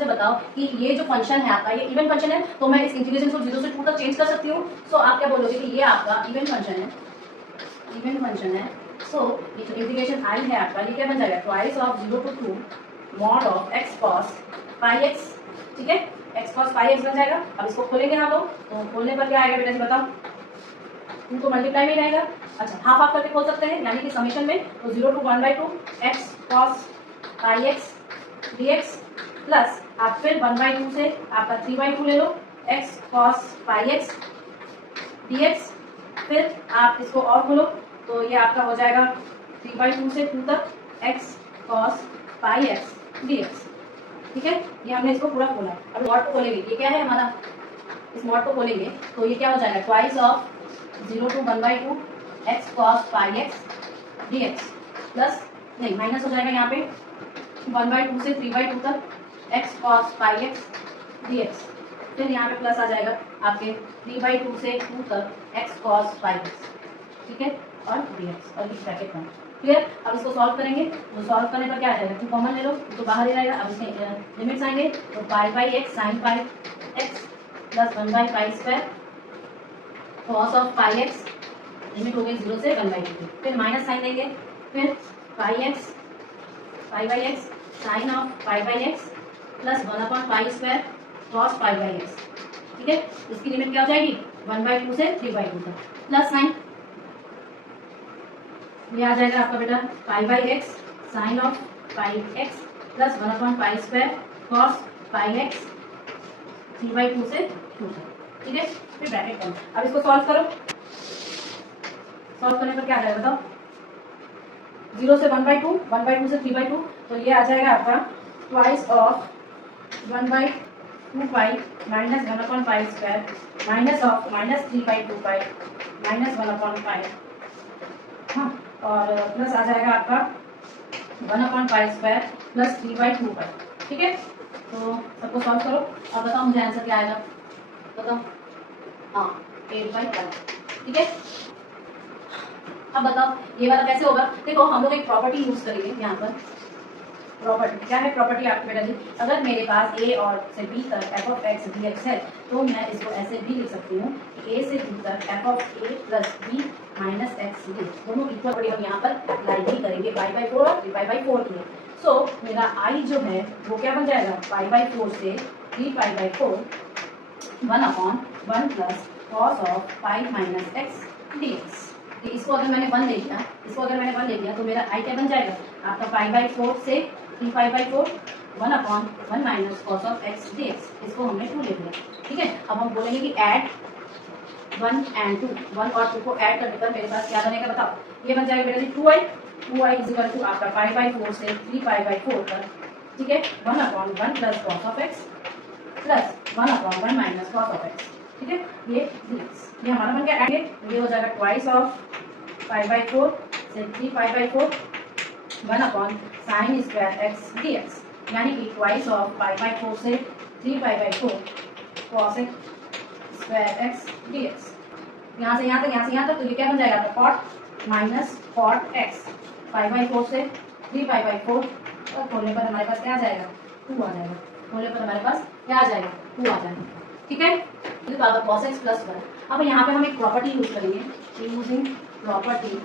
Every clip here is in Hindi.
मुझे बताओ कि ये जो फंक्शन है आपका, ये इवन फंक्शन है, तो मैं इस इंटीग्रेशन को 0 से 2 तक चेंज कर सकती हूँ। सो आप क्या बोलोगे कि ये आपका इवन फंक्शन है, इवन फंक्शन है। सो ये जो इंटीग्रेशन आई है आपका, ये क्या बन जाएगा, twice of 0 to 2 mod of x cos pi x, ठीक है, x cos पाई x बन जाएगा। अब इसको खोलेंगे हम लोग, तो खोलने पर क्या आएगा बेटा जी बताओ, 2 तो मल्टीप्लाई में रहेगा। अच्छा, हाफ हाफ करके खोल सकते हैं, यानी कि समेशन में, तो 0 to 1/2 x cos pi x dx plus आप फिर 1/2 से आपका 3/2 ले लो x cos pi x dx, फिर आप इसको और खोलो तो ये आपका हो जाएगा 3/2 से 2 तक x cos pi x dx, ठीक है। ये हमने इसको पूरा खोला। अब मॉड को खोलेंगे, ये क्या है हमारा, इस मॉड को खोलेंगे तो ये क्या हो जाएगा, twice of 0 to 1/2 x cos pi x dx plus, नहीं माइनस हो जाएगा यहाँ पे 1/2 से 3/2 तक x cos pi x dx, फिर यहाँ पे प्लस आ जाएगा आपके 3/2 से 2 तक x cos पाई x, ठीक है, और dx और इस ब्रैकेट में, क्लियर। अब इसको सॉल्व करेंगे, तो सॉल्व करने पर क्या आ जाएगा, 2 कॉमन ले लो तो बाहर ही रहेगा। अब इसके लिमिट्स आएंगे तो pi by x sine pi x plus 1/π² cos of pi x, limit हो गई 0 से 1/2, फिर माइनस साइन देंगे, फिर pi by x sine of pi by x plus 1/π² cos pi by x, ठीक है। इसकी लिमिट क्या हो जाएगी, 1/2 से 3/2 तक, प्लस साइन ये आ जाएगा आपका बेटा pi by x sine of pi x plus 1/π² cos pi x 3/2 से 2 तक, ठीक है, फिर ब्रैकेट बंद। अब इसको सॉल्व करो, सॉल्व करने पर क्या आ जाएगा बताओ, 0 से 1/2, 1/2 से 3/2, तो ये आ जाएगा आपका twice of 1/2 pi minus 1/π² minus of minus 3/2 pi minus 1/π, हाँ, और प्लस आ जाएगा आपका 1/π² प्लस 3/2 पाई, ठीक है। तो सबको सॉल्व करो और बताओ मुझे आंसर क्या आएगा, बताओ, हाँ 8/5, ठीक है। अब बताओ ये वाला कैसे होगा, देखो हम लोग एक प्रॉपर्टी यूज करेंगे यहाँ पर। प्रॉपर्टी क्या है, प्रॉपर्टी आपके बेटा जी, अगर मेरे पास a और से b तक f ऑफ x dx है, तो मैं इसको ऐसे भी लिख सकती हूँ कि a से b तक f of a plus b minus x dx, दोनों इक्वल प्रॉपर्टी हम यहाँ पर अप्लाई भी करेंगे π/4 और 3π/4 की। सो मेरा i जो है वो क्या बन जाएगा, π/4 से 3π/4 1/1 plus cos of pi minus x dx। इसको अगर मैंने 1 ले लिया, इसको अगर मैंने 1 ले लिया तो मेरा i क्या बन जाएगा आपका π/4 से 3π/4 1/1 minus cos of x dx, इसको हमने 2 ले लिया, ठीक है। अब हम बोलेंगे कि ऐड 1 and 2, 1 और 2 को ऐड करने पर मेरे पास क्या बनेगा बताओ, ये बन जाएगा बेटा जी 2i इज इक्वल टू आपका π/4 से 3π/4 तक, ठीक है, 1/1 plus cos of x plus 1/1 minus cos of x, ठीक है। ये हमारा बन गया ऐड, ये हो जाएगा ट्वाइस ऑफ π/4 से 3π/4 1/sin² x dx, यानी कि ट्वाइस ऑफ π/4 से 3π/4 cos x dx। यहाँ से यहाँ तक, यहाँ से यहाँ तक, तो ये क्या बन जाएगा आपका cot माइनस cot x, π/4 से 3π/4 और खोलने पर हमारे पास क्या आ जाएगा, 2 आ जाएगा, खोलने पर हमारे पास क्या आ जाएगा, 2 आ जाएगा, ठीक है। तो पावर cos x प्लस 1। अब यहाँ पे हम एक प्रॉपर्टी यूज करेंगे, यूजिंग प्रॉपर्टी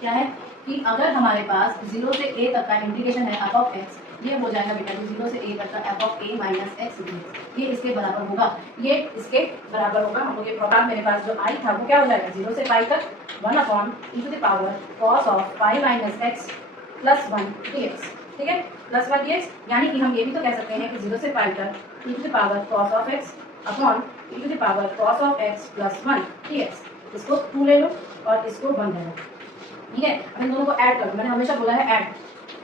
क्या है कि अगर हमारे पास 0 से a तक का इंटीग्रेशन है f ऑफ x, ये हो जाएगा बेटा जी 0 से a तक का f of a minus x dx, ये इसके बराबर होगा, ये इसके बराबर होगा। हम लोग ये प्रोग्राम मेरे पास जो i था वो क्या हो जाएगा 0 से पाई तक 1/e⁻ cos of pi minus x plus 1 dx, ठीक है, प्लस 1 dx, यानी कि हम ये भी तो कह सकते हैं कि 0 से पाई तक e⁻ cos of x upon e⁻ cos of x plus 1 dx, इसको 2 ले लो और इसको 1 ले लो, ठीक है। अब इन दोनों को ऐड कर दो, मैंने हमेशा बोला है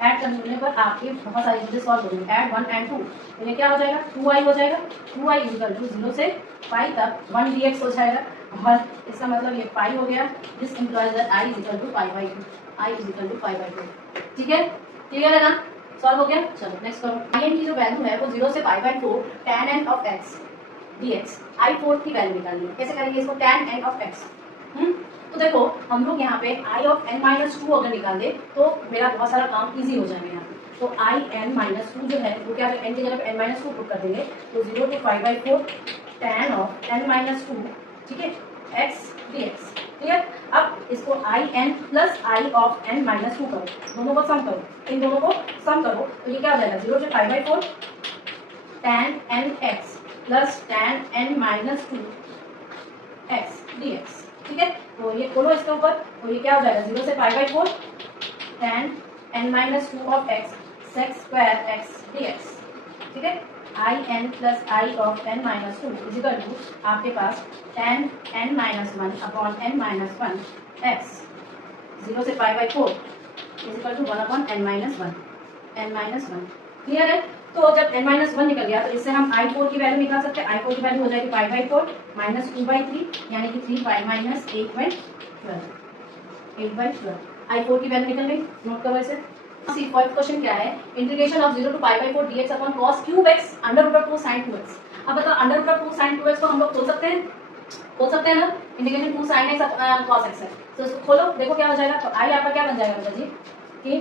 ऐड करने पर आपके बहुत सारी चीजें सॉल्व हो जाएंगी। ऐड 1 and 2, तो ये क्या हो जाएगा 2i हो जाएगा, 2i इक्वल टू 0 से पाई तक 1 dx हो जाएगा, और इसका मतलब ये पाई हो गया, this implies that i is equal to π/2, i is equal to π/2, ठीक है, क्लियर है ना, सॉल्व हो गया। चलो नेक्स्ट करो, in की जो वैल्यू है वो 0 से π/4 tan n of x dx, i4 की वैल्यू निकालनी है, कैसे करेंगे इसको, tan n ऑफ x, तो देखो हम लोग यहाँ पे i ऑफ n-2 अगर निकाल दे तो मेरा बहुत सारा काम इजी हो जाएगा यहाँ पे। तो आई एन माइनस टू जो है वो क्या एन की जगह एन माइनस टू पुट कर देंगे, तो 0 to 5/4 tan of n minus two, ठीक है, एक्स डी एक्स। क्लियर। अब इसको I n plus I of n minus two करो, दोनों को सम करो, इन दोनों को सम करो, तो ये क्या हो जाएगा 0 से 5/4 tan n x plus tan n minus two x d x. ठीक है, तो ये खोलो इसके ऊपर, तो ये क्या हो जाएगा 0 से 5/4 tan n minus two of x sec square x d x. ठीक है, I n plus I of n minus two equal to आपके पास tan n minus one upon n minus one x 0 से 5/4 equal to 1/n minus one n minus one. Clear है। तो जब n माइनस वन निकल गया तो इससे हम i4 की वैल्यू निकाल सकते हैं। i4 की वैल्यू हो जाएगी 5/4 माइनस 2/3 यानी कि 3 माइनस 8/12 8/12। i4 की वैल्यू निकल गई, नोट करो इसे। सी फर्स्ट क्वेश्चन क्या है, integration of 0 to π/4 dx upon cos cube x under root of 2 sin 2x। अब बताओ under root of 2 sin 2x को हम लोग खोल सकते हैं, ना, integration 2 sin x cos x है, तो इसको खोलो, देखो क्या हो जाएगा। तो आई आपका क्या बन जाएगा बेटा जी कि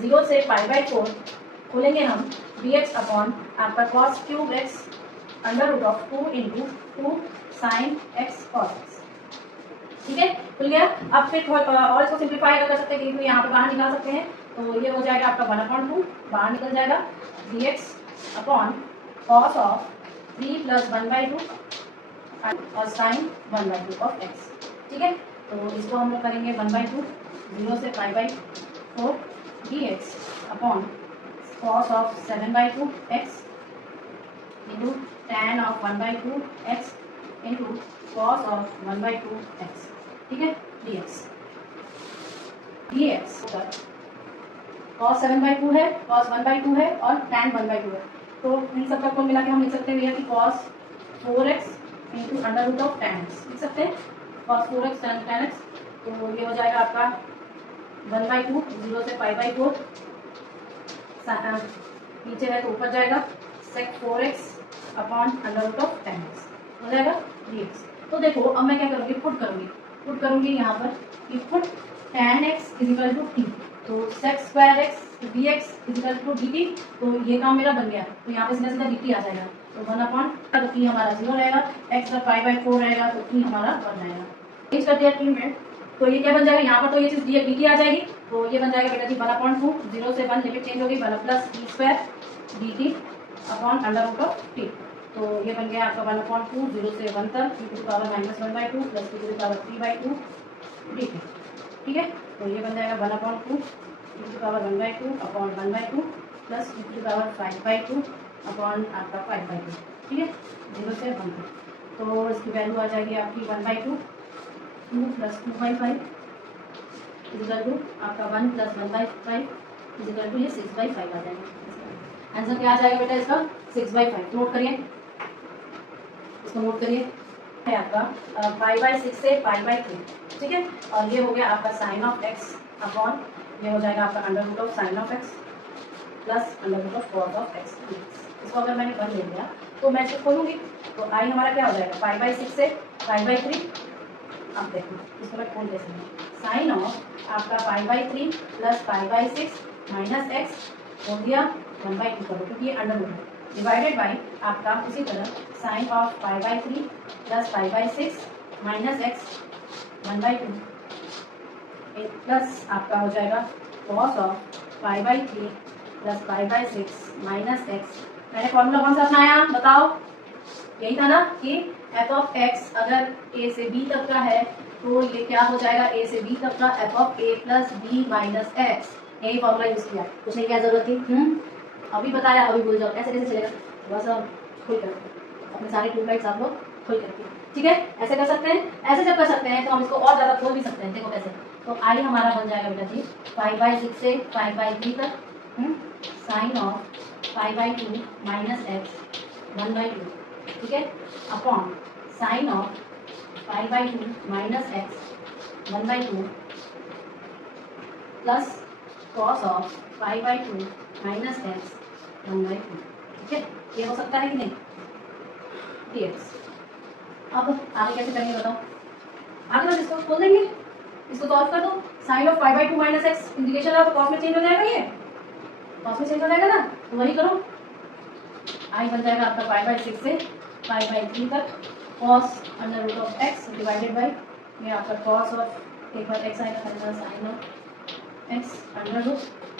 0 से π/4 खोलेंगे हम dx अपॉन आपका cos cube x under root of 2 into 2 sin x cos x। ठीक है, खुल गया। अब फिर और इसको सिंप्लीफाई कर सकते हैं कि यहाँ पे बाहर निकाल सकते हैं, तो ये हो जाएगा आपका 1/2 बाहर निकल जाएगा dx अपॉन cos ऑफ 3 + 1/2 और sin 1/2 ऑफ x। ठीक है, तो इसको हम लोग करेंगे 1/2 0 से π/4 dx upon cos of 7/2 x into tan of 1/2 x into cos of 1/2 x। ठीक है, dx cos 7/2 है, cos 1/2 है और tan 1/2 है, तो इन सबका को मिला के हम लिख सकते हैं भैया कि cos 4x into under root of tan x लिख सकते हैं, cos 4x tan x। तो ये हो जाएगा आपका 1/2 0 से π/4 नीचे है तो ऊपर जाएगा sec 4x upon under root of tan x हो जाएगा dx। तो देखो अब मैं क्या करूँगी, पुट करूँगी यहाँ पर कि put tan x equal to t, तो sec square x dx equal to dt, तो ये काम मेरा बन गया। तो यहाँ पे सीधा dt आ जाएगा, तो 1/, तो t हमारा 0 रहेगा, x का π/4 रहेगा तो t हमारा 1 रहेगा। चेंज कर दिया t में, तो ये क्या बन जाएगा यहाँ पर, तो ये चीज़ dt आ जाएगी, तो ये बन जाएगा बेटा जी 1/2 0 से 1 लिमिट चेंज होगी 1 + t² dt upon under root of t। तो ये बन गया आपका 1/2 0 से 1 तक e to the power -1/2 plus e to the power 3/2 dt। ठीक है, तो ये बन जाएगा 1/2 e to the power 1/2 upon 1/2 plus e to the power 5/2 upon आपका 5/2। ठीक है, 0 से 1 तक, तो इसकी वैल्यू आ जाएगी आपकी 1/2 2 + 2/5 इजिकल टू आपका 1 + 1/5 इजिकल टू ये 6/5 आ जाएगा। आंसर क्या आ जाएगा बेटा इसका 6/5। नोट करिए, इसको नोट करिए, है आपका 5/6 से 5/3। ठीक है, और ये हो गया आपका साइन ऑफ x अपॉन ये हो जाएगा आपका under root of sine of x plus under root of cos of x। इसको अगर मैंने 1 ले लिया तो मैं इसको खोलूंगी, तो आई हमारा क्या हो जाएगा 5/6 से 5/3। अब देखो इसको मैं खोल कैसे हूँ, साइन ऑफ आपका 5/3 प्लस 5/6 माइनस एक्स हो गया 1/2 करो क्योंकि ये अंडर रूट है, डिवाइडेड बाई आपका उसी तरह sine of 5/3 plus 5/6 minus x 1/2 plus आपका हो जाएगा cos of 5/3 plus 5/6 minus x. मैंने फॉर्मूला कौन सा अपनाया बताओ, यही था ना कि f ऑफ x अगर a से b तक का है तो ये क्या हो जाएगा a से b तक का f of a plus b minus x. यही फॉर्मूला यूज किया, कुछ नहीं क्या जरूरत थी। अभी बताया अभी भूल जाओ, ऐसे कैसे चलेगा, बस खोल कर अपने सारे ट्यूबलाइट्स आप लोग खोल करके। ठीक है, ऐसे कर सकते हैं, ऐसे जब कर सकते हैं तो हम इसको और ज़्यादा खोल भी सकते हैं। देखो कैसे, तो आई हमारा बन जाएगा बेटा जी 5/6 से 5/3 तक साइन ऑफ 5/2 माइनस एक्स 1/2। ठीक है, upon sine of 5/2 minus x 1/2 plus cos of 5/2 minus x 1/2। ठीक है, ये हो सकता है कि नहीं dx। अब आगे कैसे करेंगे बताओ, आगे बस इसको खोल देंगे, इसको सॉल्व कर दो। Sine of 5/2 minus x integration of cos में चेंज हो जाएगा ये, कॉस में चेंज हो जाएगा ना, तो वही करो। आई बन जाएगा आपका पाई बाई 6 से पाई बाई 3 तक cos under root of x divided by ये आपका कॉस ऑफ एक बार एक्स आएगा sine of x under root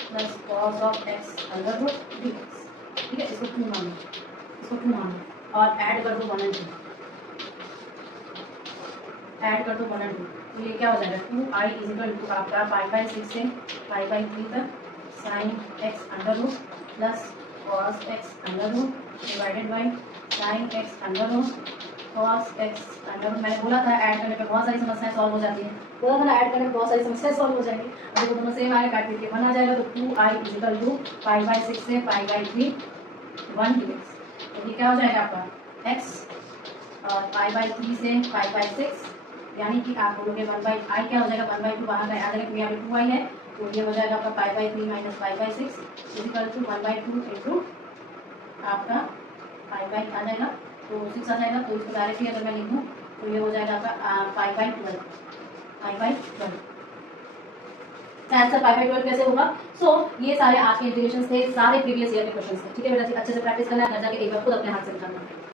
plus cos of x under root d x. ठीक है, इसको 2 मानो, इसको 2 मानो और ऐड कर दो 1 और 2, ऐड कर दो 1 और 2, तो ये क्या हो जाएगा 2i इजिकल टू आपका पाई बाई 6 से पाई बाई 3 तक sine x under root plus cos x under root divided by sine x under root cos x under root. मैंने बोला था ऐड करने पे बहुत सारी समस्याएं सॉल्व हो जाती हैं, बोला था ना ऐड करने पे बहुत सारी समस्याएं सॉल्व हो जाएंगी। अगर वो दोनों सेम आए काट के 1 आ जाएगा, तो 2i is equal to pi by 6 से पाई बाई 3 1 dx। तो ये क्या हो जाएगा आपका x और पाई बाई 3 से पाई बाई 6, यानी कि आप बोलोगे 1 बाई आई क्या हो जाएगा 1 बाई 2 बाहर का आ जाएगा क्योंकि यहाँ पे 2i है, तो ये हो जाएगा आपका pi by 3 minus pi by 6 equal to 1 by 2 into आपका पाई बाई आ जाएगा, तो 6 आ जाएगा। तो इसको डायरेक्टली अगर मैं लिखूँ तो ये हो जाएगा आपका pi by 12, pi by 12। Answer pi by 12 कैसे होगा? सो ये सारे आज के इंटीग्रेशन थे, सारे प्रीवियस ईयर के क्वेश्चन थे। ठीक है बेटा जी, अच्छे से प्रैक्टिस करना है, घर जाके एक बार खुद अपने हाथ से निकालना है।